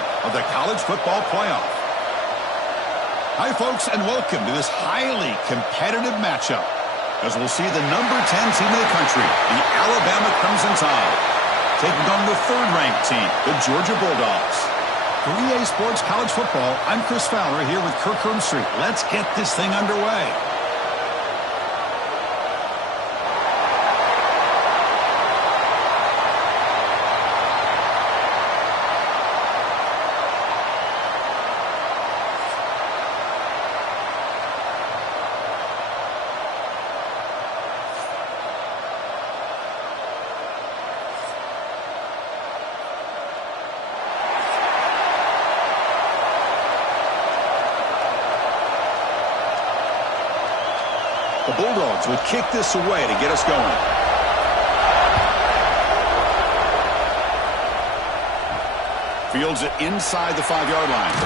start of the college football playoff. Hi, folks, and welcome to this highly competitive matchup, as we'll see the number 10 team in the country, the Alabama Crimson Tide, taking on the third-ranked team, the Georgia Bulldogs. For EA Sports College Football, I'm Chris Fowler here with Kirk Herbstreit. Let's get this thing underway. The Bulldogs will kick this away to get us going. Fields it inside the 5-yard line.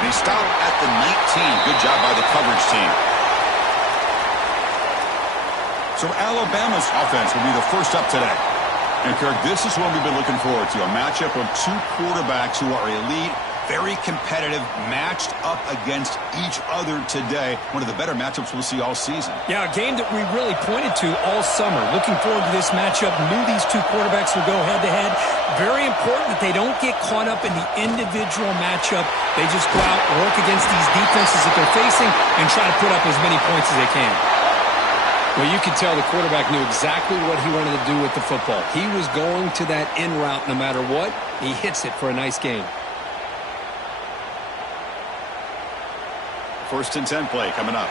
And he stopped at the 19. Good job by the coverage team. So Alabama's offense will be the first up today. And Kirk, this is what we've been looking forward to, a matchup of two quarterbacks who are elite, very competitive, matched up against each other today. One of the better matchups we'll see all season. Yeah, a game that we really pointed to all summer. Looking forward to this matchup. Knew these two quarterbacks would go head-to-head. Very important that they don't get caught up in the individual matchup. They just go out, work against these defenses that they're facing, and try to put up as many points as they can. Well, you could tell the quarterback knew exactly what he wanted to do with the football. He was going to that in route no matter what. He hits it for a nice gain. First and 10 play coming up.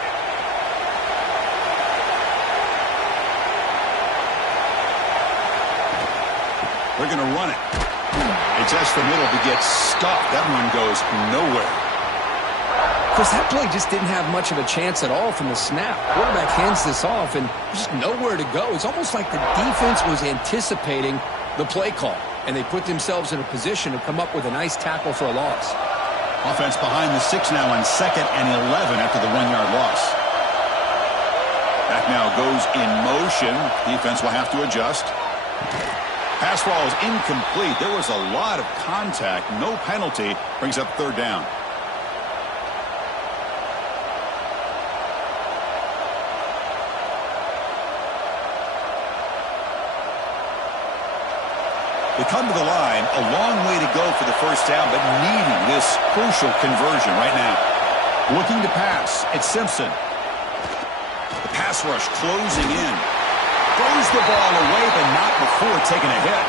They're going to run it. They test the middle to get stuffed. That one goes nowhere. Chris, that play just didn't have much of a chance at all from the snap. Quarterback hands this off and just nowhere to go. It's almost like the defense was anticipating the play call, and they put themselves in a position to come up with a nice tackle for a loss. Offense behind the 6 now on 2nd and 11 after the 1-yard loss. Back now goes in motion. Defense will have to adjust. Pass ball is incomplete. There was a lot of contact. No penalty. Brings up third down. They come to the line, a long way to go for the first down, but needing this crucial conversion right now. Looking to pass, it's Simpson. The pass rush closing in. Throws the ball away, but not before taking a hit.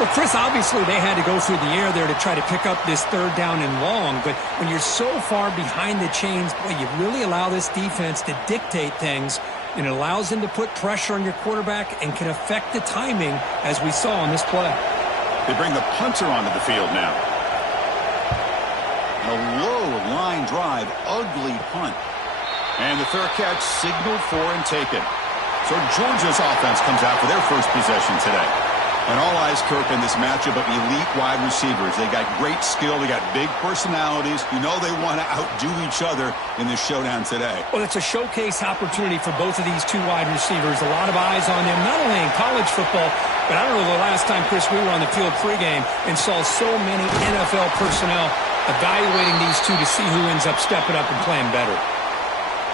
Well, Chris, obviously they had to go through the air there to try to pick up this third down and long, but when you're so far behind the chains, boy, you really allow this defense to dictate things, and it allows them to put pressure on your quarterback and can affect the timing, as we saw on this play. They bring the punter onto the field now. And a low line drive, ugly punt. And the fair catch signaled for and taken. So Georgia's offense comes out for their first possession today. And all eyes, Kirk, in this matchup of elite wide receivers. They got great skill. They got big personalities. You know they want to outdo each other in this showdown today. Well, it's a showcase opportunity for both of these two wide receivers. A lot of eyes on them, not only in college football, but I don't know the last time, Chris, we were on the field pregame and saw so many NFL personnel evaluating these two to see who ends up stepping up and playing better.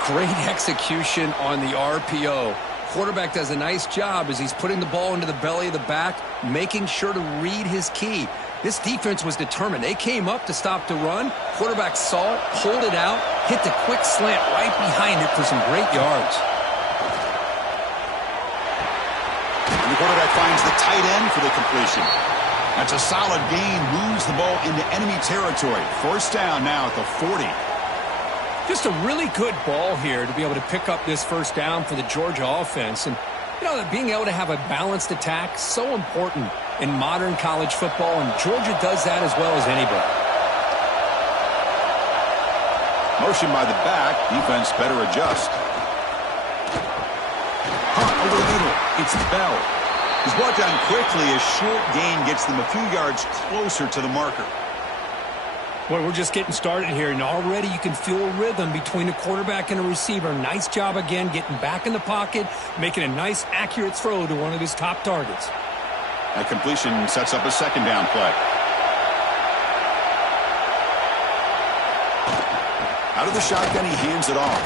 Great execution on the RPO. Quarterback does a nice job as he's putting the ball into the belly of the back, making sure to read his key. This defense was determined. They came up to stop the run. Quarterback saw it, pulled it out, hit the quick slant right behind it for some great yards. And the quarterback finds the tight end for the completion. That's a solid gain, moves the ball into enemy territory. First down now at the 40. Just a really good ball here to be able to pick up this first down for the Georgia offense. And, you know, being able to have a balanced attack, so important in modern college football, and Georgia does that as well as anybody. Motion by the back. Defense better adjust. Hunt over the middle. It's Bell. He's brought down quickly. A short gain gets them a few yards closer to the marker. Well, we're just getting started here, and already you can feel a rhythm between a quarterback and a receiver. Nice job again getting back in the pocket, making a nice, accurate throw to one of his top targets. That completion sets up a second down play. Out of the shotgun, he hands it off.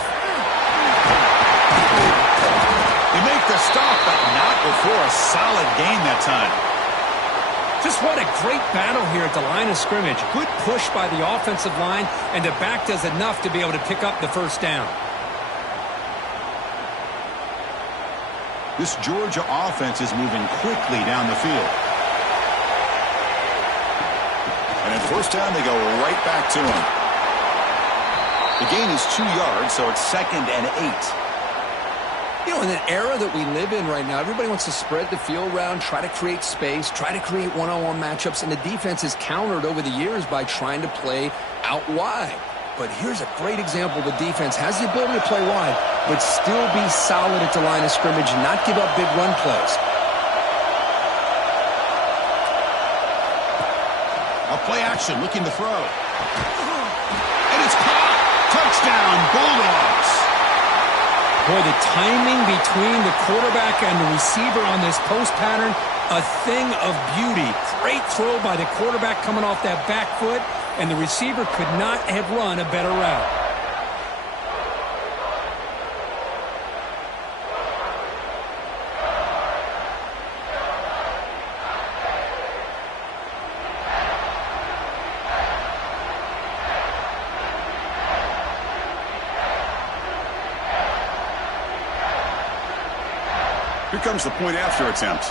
They make the stop, but not before a solid gain that time. Just what a great battle here at the line of scrimmage. Good push by the offensive line, and the back does enough to be able to pick up the first down. This Georgia offense is moving quickly down the field. And at first down, they go right back to him. The gain is 2 yards, so it's 2nd and 8. You know, in an era that we live in right now, everybody wants to spread the field around, try to create space, try to create one-on-one matchups, and the defense is countered over the years by trying to play out wide. But here's a great example. The defense has the ability to play wide, but still be solid at the line of scrimmage and not give up big run plays. A play action, looking to throw. And it's caught. Touchdown, Bulldogs. Boy, the timing between the quarterback and the receiver on this post pattern, a thing of beauty. Great throw by the quarterback coming off that back foot, and the receiver could not have run a better route. Here comes the point after attempt.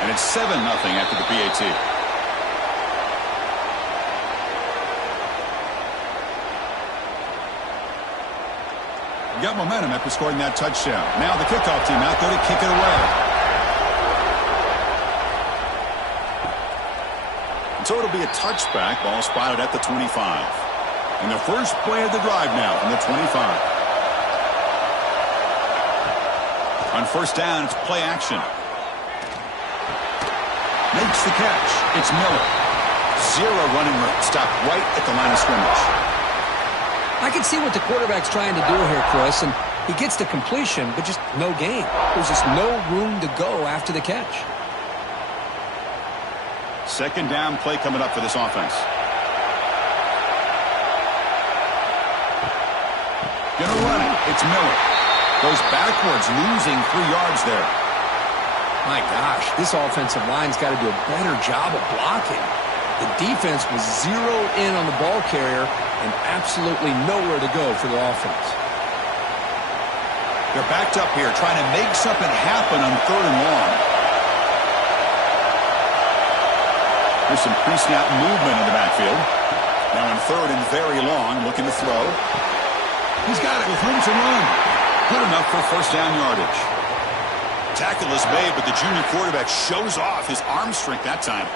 And it's 7-0 after the PAT. Got momentum after scoring that touchdown. Now the kickoff team out there to kick it away. And so it'll be a touchback. Ball spotted at the 25. And the first play of the drive now from the 25. On first down, it's play action. Makes the catch. It's Miller. 0 running room. Stopped right at the line of scrimmage. I can see what the quarterback's trying to do here, Chris, and he gets the completion, but just no gain. There's just no room to go after the catch. Second down play coming up for this offense. Gonna run it. It's Miller. Goes backwards, losing 3 yards there. My gosh, this offensive line's got to do a better job of blocking. The defense was zeroed in on the ball carrier and absolutely nowhere to go for the offense. They're backed up here, trying to make something happen on 3rd and long. There's some pre-snap movement in the backfield. Now on 3rd and very long, looking to throw. He's got it with room to run. Good enough for first down yardage. Tackle is made, but the junior quarterback shows off his arm strength that time.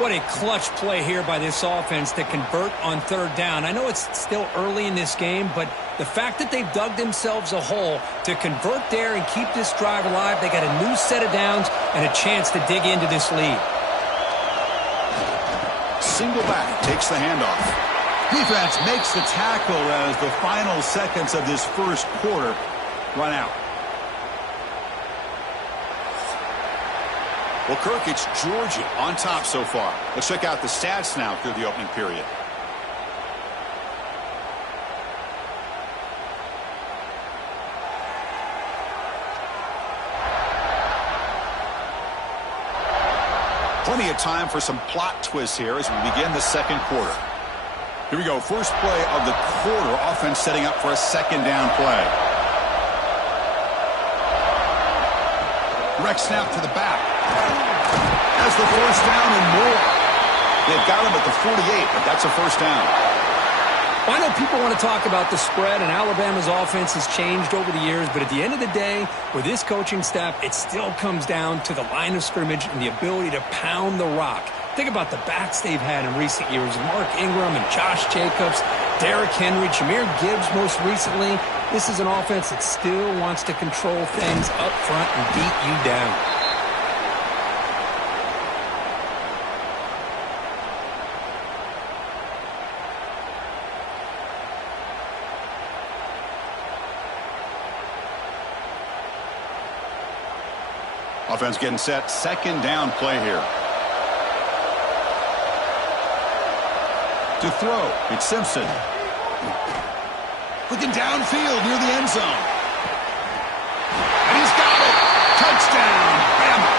What a clutch play here by this offense to convert on 3rd down. I know it's still early in this game, but the fact that they've dug themselves a hole to convert there and keep this drive alive, they got a new set of downs and a chance to dig into this lead. Single back takes the handoff. Defense makes the tackle as the final seconds of this first quarter run out. Well, Kirk, it's Georgia on top so far. Let's check out the stats now through the opening period. Plenty of time for some plot twists here as we begin the second quarter. Here we go. First play of the quarter. Offense setting up for a second down play. Direct snap to the back. Has the first down and more. They've got him at the 48, but that's a first down. Well, I know people want to talk about the spread, and Alabama's offense has changed over the years, but at the end of the day, with this coaching staff, it still comes down to the line of scrimmage and the ability to pound the rock. Think about the backs they've had in recent years. Mark Ingram and Josh Jacobs, Derrick Henry, Jahmyr Gibbs most recently. This is an offense that still wants to control things up front and beat you down. Offense getting set. Second down play here. To throw, it's Simpson. Looking downfield near the end zone. And he's got it. Touchdown, Bama.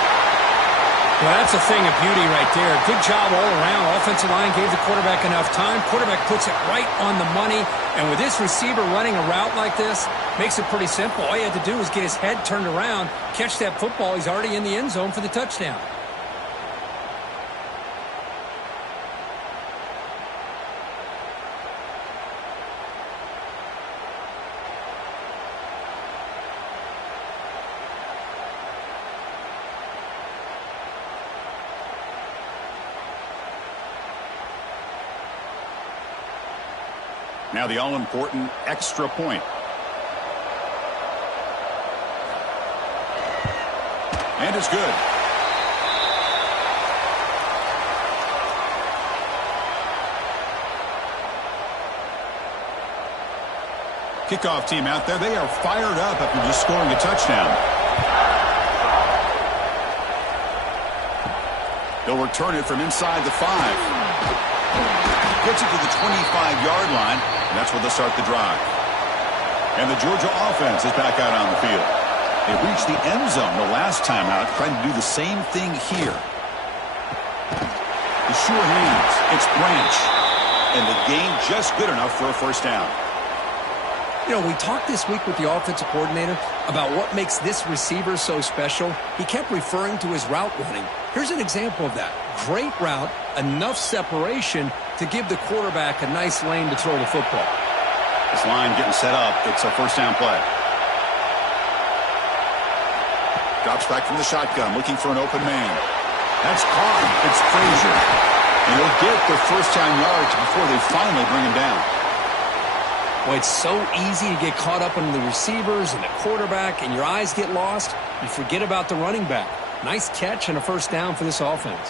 Well, that's a thing of beauty right there. Good job all around. Offensive line gave the quarterback enough time. Quarterback puts it right on the money. And with this receiver running a route like this, makes it pretty simple. All you had to do was get his head turned around, catch that football. He's already in the end zone for the touchdown. Now the all-important extra point. And it's good. Kickoff team out there, they are fired up after just scoring a touchdown. They'll return it from inside the 5. Gets it to the 25-yard line, and that's where they'll start the drive. And the Georgia offense is back out on the field. They reached the end zone the last time out, trying to do the same thing here. The sure hands, it's Branch. And the gain just good enough for a first down. You know, we talked this week with the offensive coordinator about what makes this receiver so special. He kept referring to his route running. Here's an example of that. Great route, enough separation to give the quarterback a nice lane to throw the football. This line getting set up. It's a first down play. Drops back from the shotgun, looking for an open man. That's caught. It's Frazier. And he'll get the first down yards before they finally bring him down. Well, it's so easy to get caught up in the receivers and the quarterback, and your eyes get lost. You forget about the running back. Nice catch and a first down for this offense.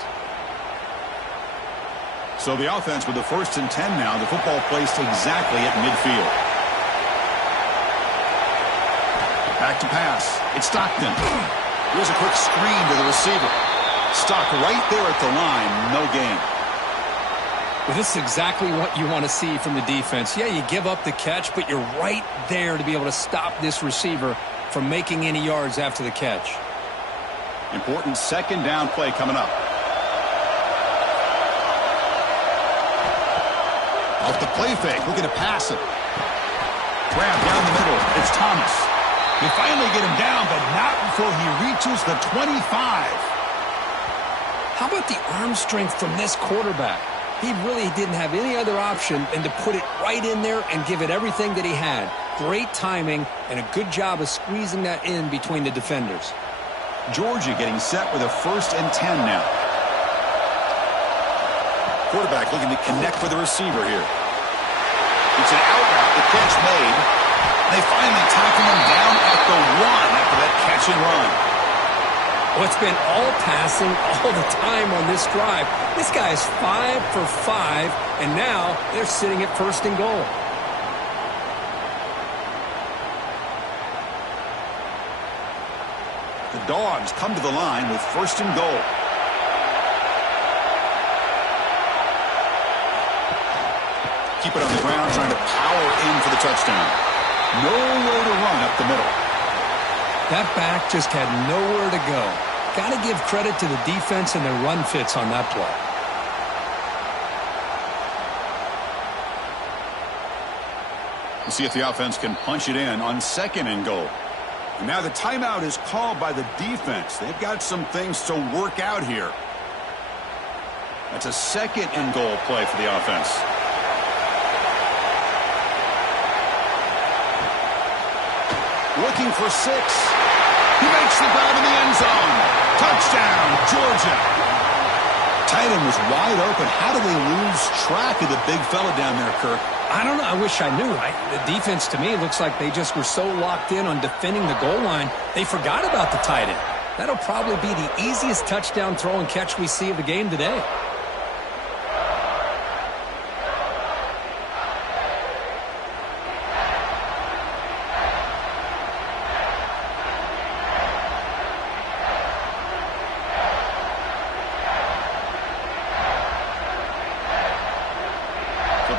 So the offense with the 1st and 10 now. The football placed exactly at midfield. Back to pass. It's Stockton. Here's a quick screen to the receiver. Stock right there at the line. No gain. Well, this is exactly what you want to see from the defense. Yeah, you give up the catch, but you're right there to be able to stop this receiver from making any yards after the catch. Important second down play coming up. Off the play fake, looking to pass it. Grab down the middle, it's Thomas. They finally get him down, but not before he reaches the 25. How about the arm strength from this quarterback? He really didn't have any other option than to put it right in there and give it everything that he had. Great timing and a good job of squeezing that in between the defenders. Georgia getting set with a 1st and 10 now. Quarterback looking to connect with the receiver here. It's an out route, the catch made. They finally tackle him down at the 1 after that catch and run. Well, it's been all passing all the time on this drive. This guy is 5 for 5, and now they're sitting at 1st and goal. The Dogs come to the line with 1st and goal. Keep it on the ground, trying to power in for the touchdown. Nowhere to run up the middle. That back just had nowhere to go. Got to give credit to the defense and their run fits on that play. We'll see if the offense can punch it in on 2nd and goal. And now the timeout is called by the defense. They've got some things to work out here. That's a 2nd and goal play for the offense. Looking for 6. He makes the grab in the end zone. Touchdown, Georgia. Tight end was wide open. How do they lose track of the big fella down there, Kirk? I don't know. I wish I knew. The defense, to me, looks like they just were so locked in on defending the goal line, they forgot about the tight end. That'll probably be the easiest touchdown throw and catch we see of the game today.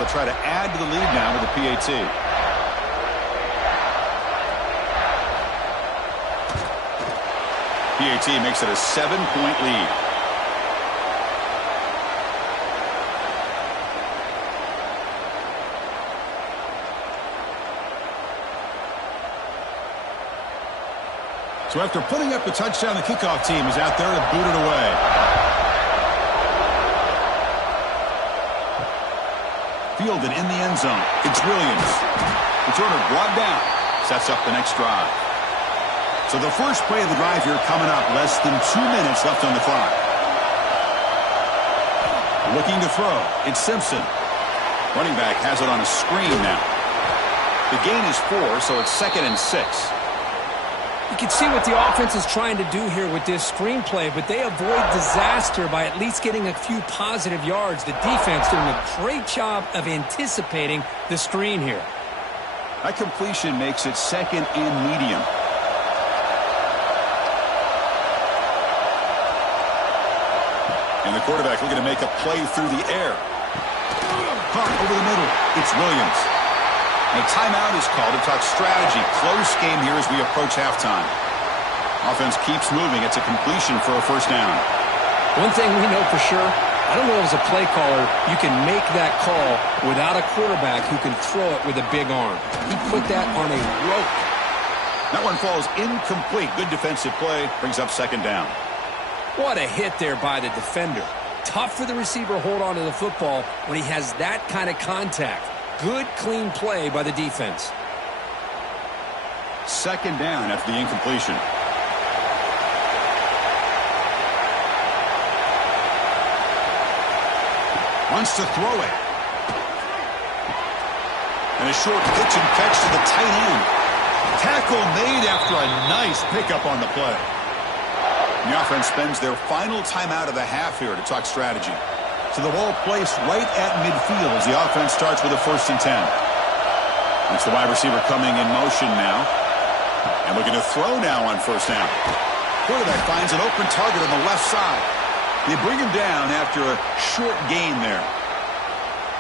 They'll try to add to the lead now with a PAT. PAT makes it a 7-point lead. So after putting up the touchdown, the kickoff team is out there to boot it away. Fielded in the end zone. It's Williams. Returner brought down. Sets up the next drive. So the first play of the drive here coming up. Less than 2 minutes left on the clock. Looking to throw. It's Simpson. Running back has it on a screen now. The gain is 4, so it's 2nd and 6. You can see what the offense is trying to do here with this screenplay, but they avoid disaster by at least getting a few positive yards. The defense doing a great job of anticipating the screen here. That completion makes it 2nd and medium. And the quarterback looking to make a play through the air. Caught over the middle. It's Williams. And a timeout is called to talk strategy. Close game here as we approach halftime. Offense keeps moving. It's a completion for a first down. One thing we know for sure, I don't know as a play caller, you can make that call without a quarterback who can throw it with a big arm. He put that on a rope. That one falls incomplete. Good defensive play. Brings up 2nd down. What a hit there by the defender. Tough for the receiver to hold on to the football when he has that kind of contact. Good, clean play by the defense. 2nd down after the incompletion. Wants to throw it. And a short pitch and catch to the tight end. Tackle made after a nice pickup on the play. And the offense spends their final timeout of the half here to talk strategy. So the ball placed right at midfield as the offense starts with a 1st and 10. It's the wide receiver coming in motion now. And looking to throw now on 1st down. Quarterback finds an open target on the left side. They bring him down after a short gain there.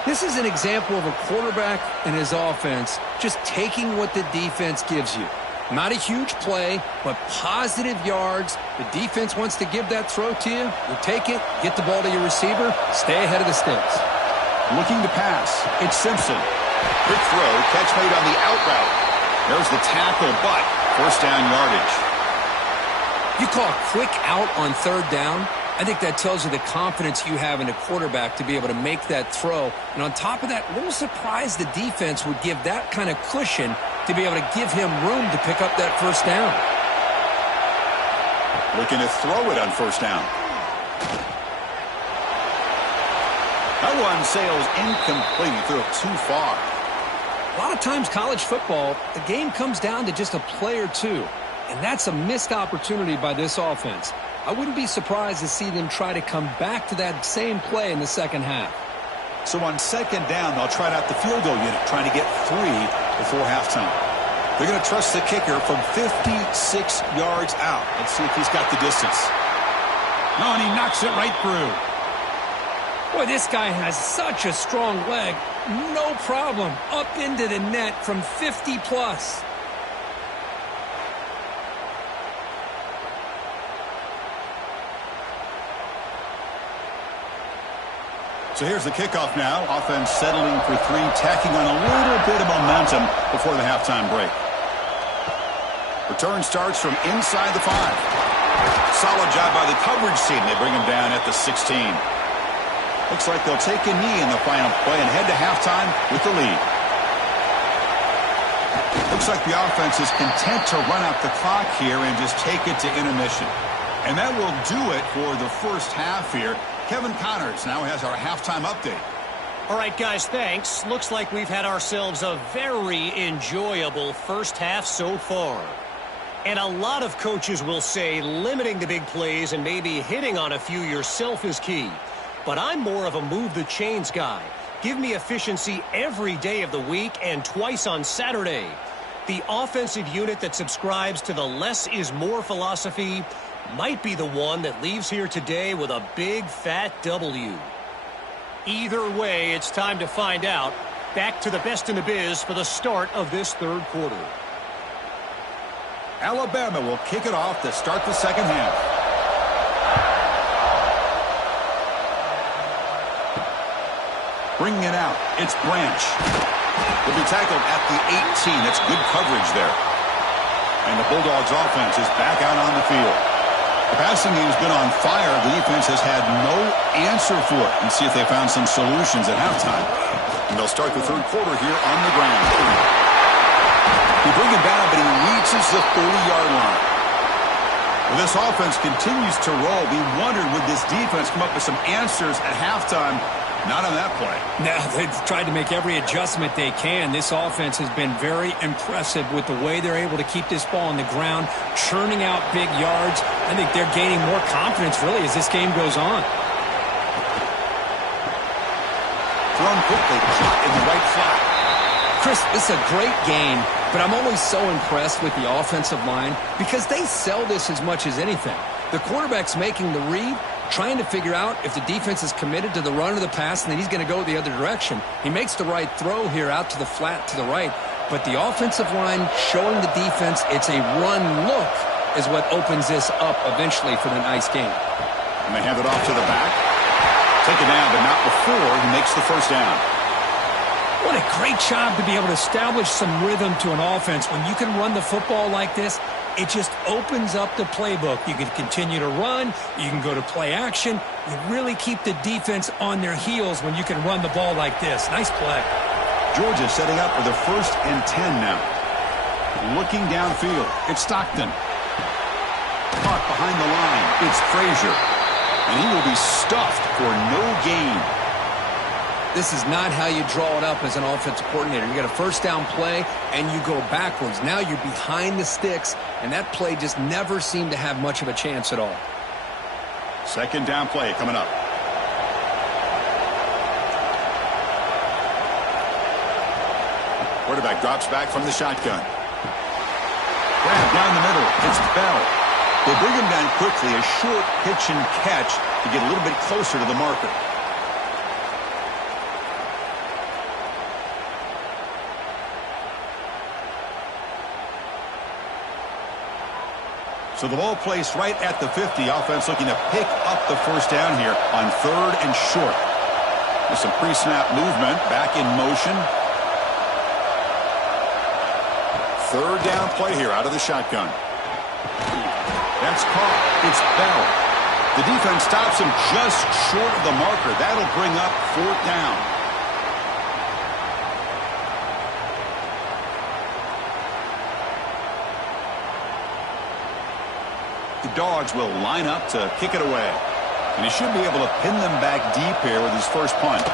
This is an example of a quarterback and his offense just taking what the defense gives you. Not a huge play, but positive yards. The defense wants to give that throw to you. You take it, get the ball to your receiver, stay ahead of the sticks. Looking to pass. It's Simpson. Quick throw, catch made on the out route. There's the tackle, but 1st down yardage. You call a quick out on 3rd down. I think that tells you the confidence you have in a quarterback to be able to make that throw. And on top of that, a little surprised the defense would give that kind of cushion to be able to give him room to pick up that 1st down. Looking to throw it on 1st down. That one sails incomplete. Threw it too far. A lot of times college football, the game comes down to just a play or two. And that's a missed opportunity by this offense. I wouldn't be surprised to see them try to come back to that same play in the 2nd half. So on 2nd down, they'll try out the field goal unit, trying to get 3 before halftime. They're going to trust the kicker from 56 yards out. Let's see if he's got the distance. No, and he knocks it right through. Boy, this guy has such a strong leg. No problem. Up into the net from 50 plus. So here's the kickoff now. Offense settling for 3, tacking on a little bit of momentum before the halftime break. Return starts from inside the 5. Solid job by the coverage team. They bring him down at the 16. Looks like they'll take a knee in the final play and head to halftime with the lead. Looks like the offense is content to run out the clock here and just take it to intermission. And that will do it for the first half here. Kevin Connors now has our halftime update. All right, guys, thanks. Looks like we've had ourselves a very enjoyable first half so far. And a lot of coaches will say limiting the big plays and maybe hitting on a few yourself is key. But I'm more of a move the chains guy. Give me efficiency every day of the week and twice on Saturday. The offensive unit that subscribes to the less is more philosophy might be the one that leaves here today with a big fat W. Either way, it's time to find out. Back to the best in the biz for the start of this third quarter. Alabama will kick it off to start the second half. Bringing it out, it's Branch. Will be tackled at the 18. That's good coverage there. And the Bulldogs offense is back out on the field. The passing game's been on fire. The defense has had no answer for it. And see if they found some solutions at halftime. And they'll start the third quarter here on the ground. He bring him down, but he reaches the 30-yard line. Well, this offense continues to roll. We wondered, would this defense come up with some answers at halftime? Not on that play. Now, they've tried to make every adjustment they can. This offense has been very impressive with the way they're able to keep this ball on the ground, churning out big yards. I think they're gaining more confidence, really, as this game goes on. Thrown quickly, caught in the right flat. Chris, this is a great game, but I'm always so impressed with the offensive line because they sell this as much as anything. The quarterback's making the read, trying to figure out if the defense is committed to the run or the pass, and then he's going to go the other direction. He makes the right throw here out to the flat to the right, but the offensive line showing the defense it's a run look is what opens this up eventually for the nice game. And they hand it off to the back. Take it down, but not before he makes the first down. What a great job to be able to establish some rhythm to an offense. When you can run the football like this, it just opens up the playbook. You can continue to run. You can go to play action. You really keep the defense on their heels when you can run the ball like this. Nice play. Georgia setting up for the 1st and 10 now. Looking downfield, it's Stockton. Caught behind the line, it's Frazier. And he will be stuffed for no gain. This is not how you draw it up as an offensive coordinator. You got a first down play, and you go backwards. Now you're behind the sticks, and that play just never seemed to have much of a chance at all. Second down play coming up. Quarterback drops back from the shotgun. Grab down the middle. It's Bell. They bring him down quickly. A short pitch and catch to get a little bit closer to the marker. So the ball placed right at the 50. Offense looking to pick up the first down here on 3rd and short. With some pre-snap movement, back in motion. 3rd down play here out of the shotgun. That's caught. It's Bell. The defense stops him just short of the marker. That'll bring up 4th down. The Dogs will line up to kick it away. And he should be able to pin them back deep here with his first punt.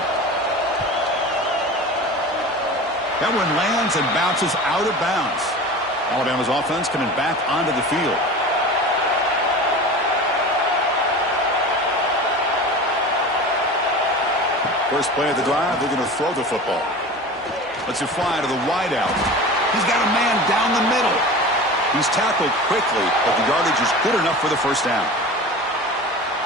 That one lands and bounces out of bounds. Alabama's offense coming back onto the field. First play of the drive, they're going to throw the football. Lets it fly to the wideout. He's got a man down the middle. He's tackled quickly, but the yardage is good enough for the first down.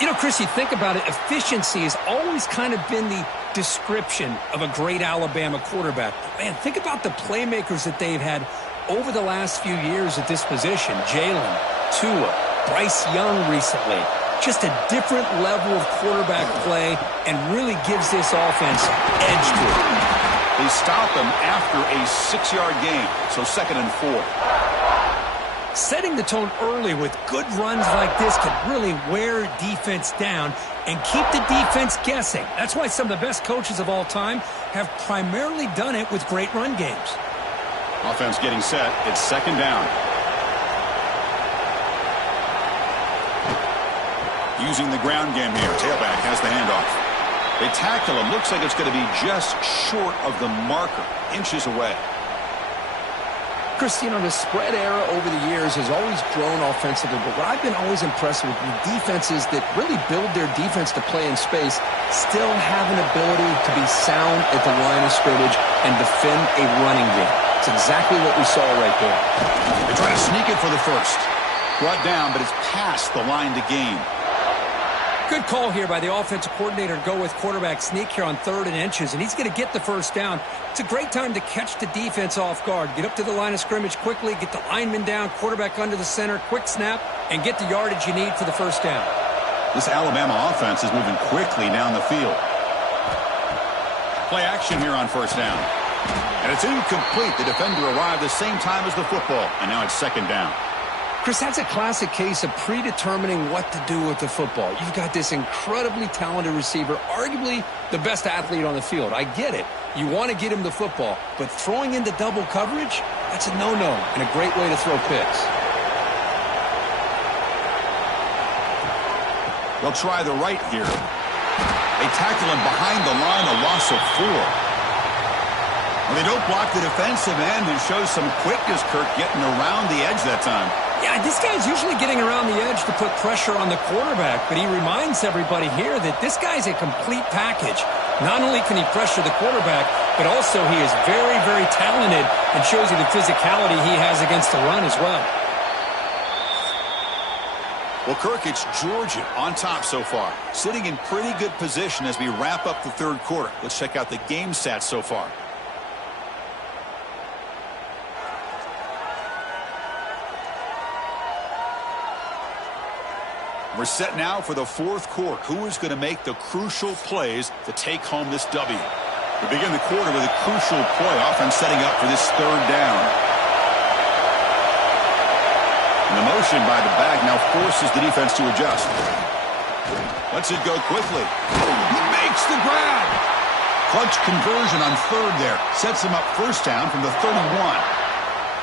You know, Chris, you think about it, efficiency has always kind of been the description of a great Alabama quarterback. Man, think about the playmakers that they've had over the last few years at this position. Jalen, Tua, Bryce Young recently. Just a different level of quarterback play and really gives this offense edge to it. They stop him after a 6-yard gain, so 2nd and 4. Setting the tone early with good runs like this can really wear defense down and keep the defense guessing. That's why some of the best coaches of all time have primarily done it with great run games. Offense getting set. It's 2nd down. Using the ground game here. Tailback has the handoff. They tackle him. Looks like it's going to be just short of the marker. Inches away. Chris, you know, the spread era over the years has always grown offensively, but what I've been always impressed with the defenses that really build their defense to play in space still have an ability to be sound at the line of scrimmage and defend a running game. It's exactly what we saw right there. They try to sneak it for the first. Brought down, but it's past the line to gain. Good call here by the offensive coordinator to go with quarterback sneak here on 3rd and inches, and he's going to get the first down. It's a great time to catch the defense off guard. Get up to the line of scrimmage quickly, get the lineman down, quarterback under the center, quick snap, and get the yardage you need for the first down. This Alabama offense is moving quickly down the field. Play action here on first down. And it's incomplete. The defender arrived the same time as the football, and now it's 2nd down. Chris, that's a classic case of predetermining what to do with the football. You've got this incredibly talented receiver, arguably the best athlete on the field. I get it. You want to get him the football, but throwing into double coverage, that's a no-no and a great way to throw picks. They'll try the right here. They tackle him behind the line, a loss of 4. Well, they don't block the defensive end and show some quickness, Kirk, getting around the edge that time. Yeah, this guy's usually getting around the edge to put pressure on the quarterback, but he reminds everybody here that this guy's a complete package. Not only can he pressure the quarterback, but also he is very, very talented and shows you the physicality he has against the run as well. Well, Kirk, it's Georgia on top so far, sitting in pretty good position as we wrap up the 3rd quarter. Let's check out the game stats so far. We're set now for the 4th quarter. Who is going to make the crucial plays to take home this W? We begin the quarter with a crucial play, offense setting up for this 3rd down. And the motion by the back now forces the defense to adjust. Lets it go quickly. He makes the grab. Clutch conversion on 3rd there. Sets him up 1st down from the 31.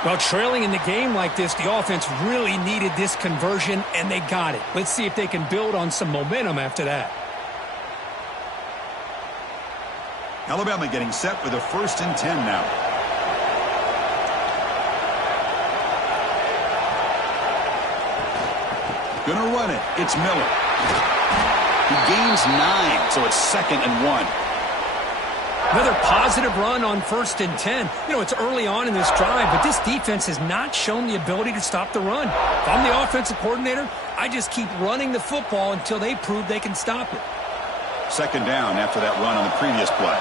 Well, trailing in the game like this, the offense really needed this conversion, and they got it. Let's see if they can build on some momentum after that. Alabama getting set with a 1st and 10 now. Gonna run it. It's Miller. He gains 9, so it's 2nd and 1. Another positive run on 1st and 10. You know, it's early on in this drive, but this defense has not shown the ability to stop the run. If I'm the offensive coordinator, I just keep running the football until they prove they can stop it. 2nd down after that run on the previous play.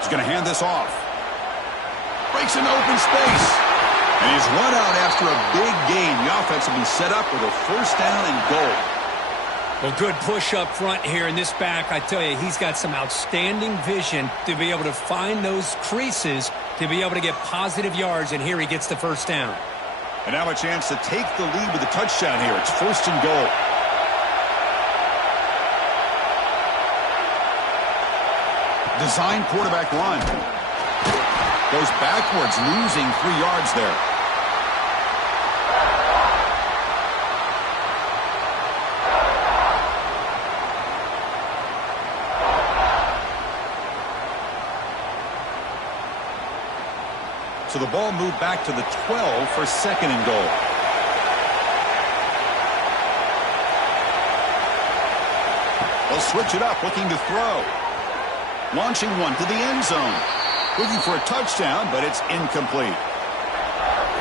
He's going to hand this off. Breaks into open space. And he's run out after a big gain. The offense will be set up with a 1st down and goal. Well, good push up front here in this back. I tell you, he's got some outstanding vision to be able to find those creases to be able to get positive yards, and here he gets the 1st down. And now a chance to take the lead with a touchdown here. It's 1st and goal. Design quarterback run. Goes backwards, losing 3 yards there. So the ball moved back to the 12 for 2nd and goal. They'll switch it up, looking to throw. Launching one to the end zone. Looking for a touchdown, but it's incomplete.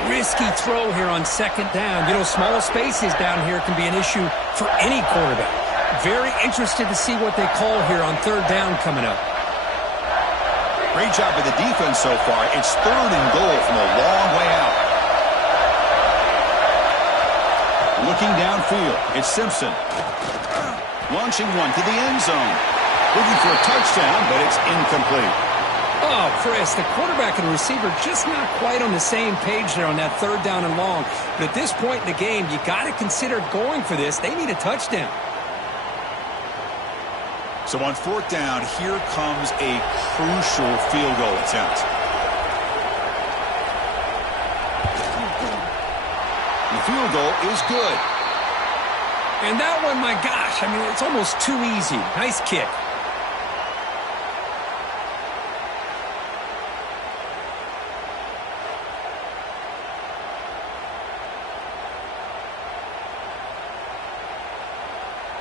Risky throw here on 2nd down. You know, small spaces down here can be an issue for any quarterback. Very interested to see what they call here on 3rd down coming up. Great job by the defense so far. It's 3rd and goal from a long way out. Looking downfield, it's Simpson. Launching one to the end zone. Looking for a touchdown, but it's incomplete. Oh, Chris, the quarterback and the receiver just not quite on the same page there on that 3rd down and long. But at this point in the game, you got to consider going for this. They need a touchdown. So on 4th down, here comes a crucial field goal attempt. The field goal is good. And that one, my gosh, I mean, it's almost too easy. Nice kick.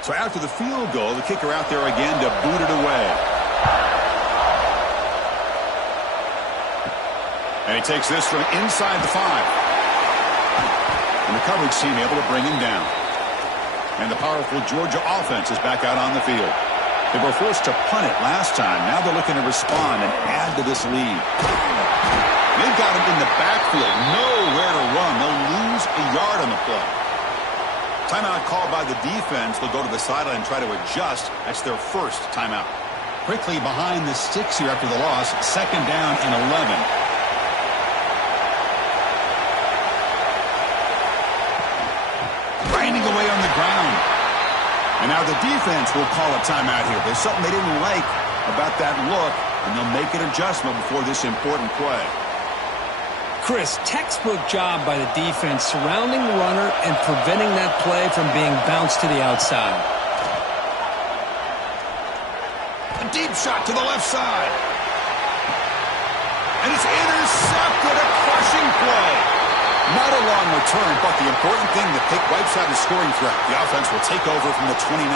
So after the field goal, the kicker out there again to boot it away. And he takes this from inside the 5. And the coverage team able to bring him down. And the powerful Georgia offense is back out on the field. They were forced to punt it last time. Now they're looking to respond and add to this lead. They've got him in the backfield. Nowhere to run. They'll lose a yard on the play. Timeout called by the defense. They'll go to the sideline and try to adjust. That's their first timeout. Quickly behind the sticks here after the loss. 2nd down and 11. Grinding away on the ground. And now the defense will call a timeout here. There's something they didn't like about that look, and they'll make an adjustment before this important play. Chris, textbook job by the defense surrounding the runner and preventing that play from being bounced to the outside. A deep shot to the left side. And it's intercepted. A crushing play. Not a long return, but the important thing, the pick wipes out a scoring threat. The offense will take over from the 29.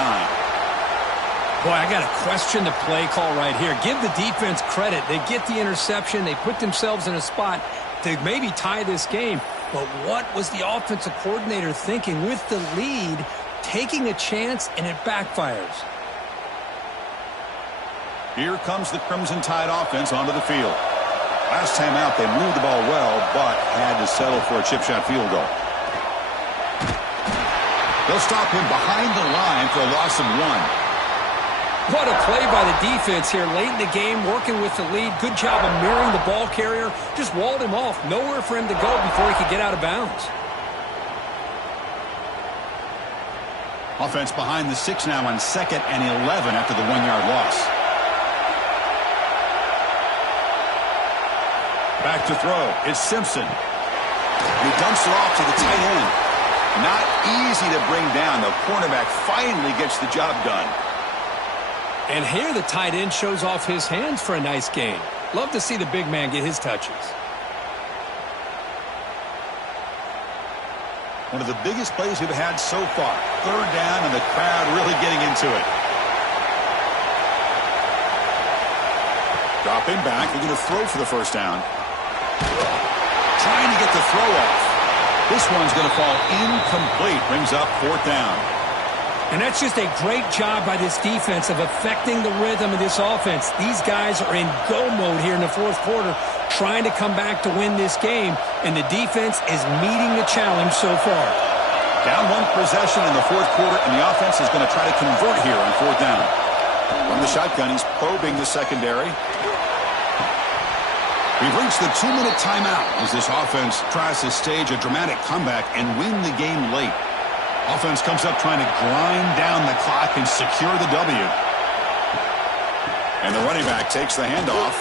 Boy, I got to question the play call right here. Give the defense credit. They get the interception. They put themselves in a spot to maybe tie this game. But what was the offensive coordinator thinking with the lead, taking a chance, and it backfires? Here comes the Crimson Tide offense onto the field. Last time out, they moved the ball well, but had to settle for a chip shot field goal. They'll stop him behind the line for a loss of 1. What a play by the defense here late in the game, working with the lead. Good job of mirroring the ball carrier. Just walled him off. Nowhere for him to go before he could get out of bounds. Offense behind the 6 now on 2nd and 11 after the 1-yard loss. Back to throw. It's Simpson. And he dumps it off to the tight end. Not easy to bring down. The cornerback finally gets the job done. And here the tight end shows off his hands for a nice gain. Love to see the big man get his touches. One of the biggest plays we've had so far. 3rd down and the crowd really getting into it. Dropping back. They're going to throw for the 1st down. Trying to get the throw off. This one's going to fall incomplete. Brings up 4th down. And that's just a great job by this defense of affecting the rhythm of this offense. These guys are in go mode here in the 4th quarter, trying to come back to win this game, and the defense is meeting the challenge so far. Down 1 possession in the 4th quarter, and the offense is going to try to convert here on 4th down. From the shotgun, he's probing the secondary. We've reached the 2-minute timeout as this offense tries to stage a dramatic comeback and win the game late. Offense comes up trying to grind down the clock and secure the W. And the running back takes the handoff.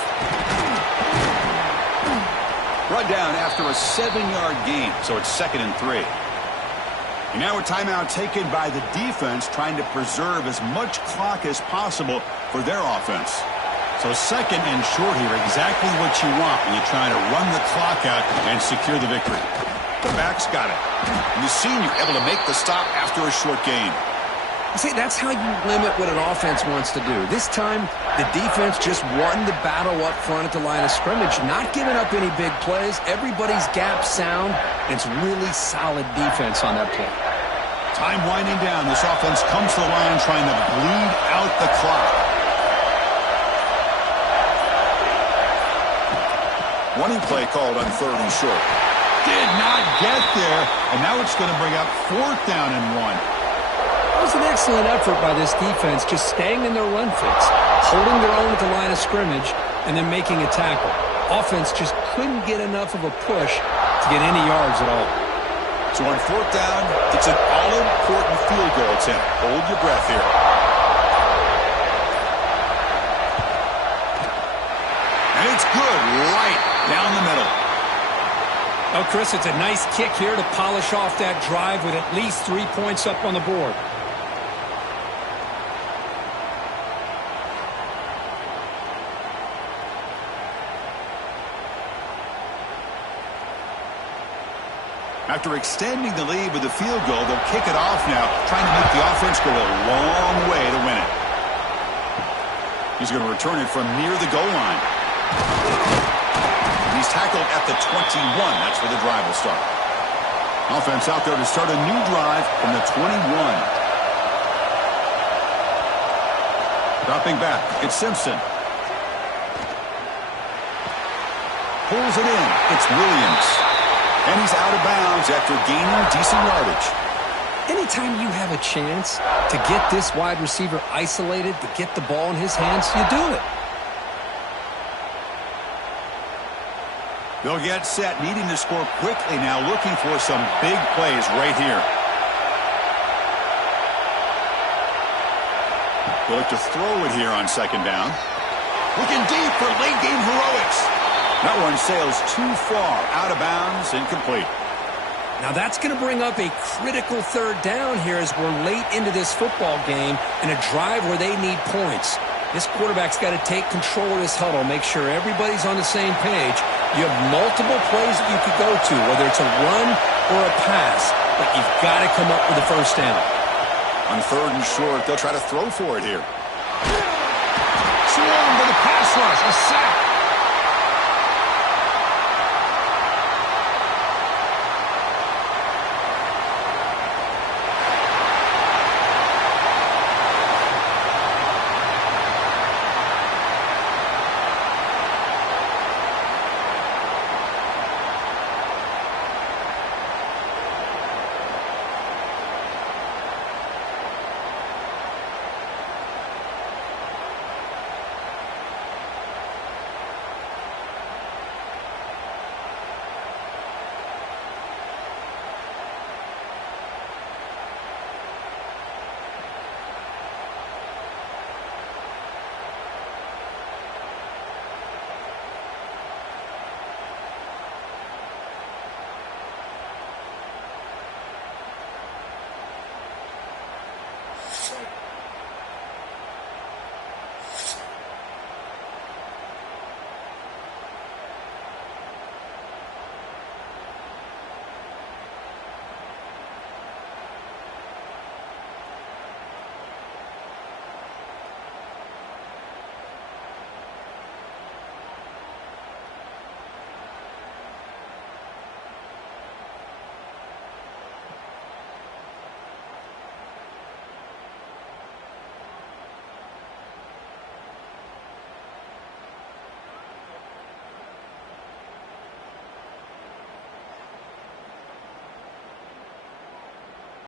Brought down after a 7-yard gain, so it's 2nd and 3. And now a timeout taken by the defense trying to preserve as much clock as possible for their offense. So 2nd and short here, exactly what you want when you're trying to run the clock out and secure the victory. The back's got it. And the senior able to make the stop after a short gain. See, that's how you limit what an offense wants to do. This time, the defense just won the battle up front at the line of scrimmage, not giving up any big plays. Everybody's gap sound. It's really solid defense on that play. Time winding down. This offense comes to the line trying to bleed out the clock. Running play called on 3rd and short. Did not get there, and now it's going to bring up 4th down and 1. That was an excellent effort by this defense, just staying in their run fits, holding their own at the line of scrimmage, and then making a tackle. Offense just couldn't get enough of a push to get any yards at all. So on 4th down, it's an all-important field goal attempt. Hold your breath here. And it's good right down the middle. Oh, Chris, it's a nice kick here to polish off that drive with at least 3 points up on the board. After extending the lead with a field goal, they'll kick it off now, trying to make the offense go a long way to win it. He's going to return it from near the goal line. He's tackled at the 21. That's where the drive will start. Offense out there to start a new drive from the 21. Dropping back, it's Simpson. Pulls it in, it's Williams. And he's out of bounds after gaining decent yardage. Anytime you have a chance to get this wide receiver isolated, to get the ball in his hands, you do it. They'll get set, needing to score quickly now, looking for some big plays right here. They'll look to throw it here on second down. Looking deep for late-game heroics. That one sails too far, out of bounds, incomplete. Now that's going to bring up a critical third down here as we're late into this football game in a drive where they need points. This quarterback's got to take control of this huddle, make sure everybody's on the same page. You have multiple plays that you could go to, whether it's a run or a pass, but you've got to come up with a first down. On third and short, they'll try to throw for it here. Swarm to the pass rush, a sack.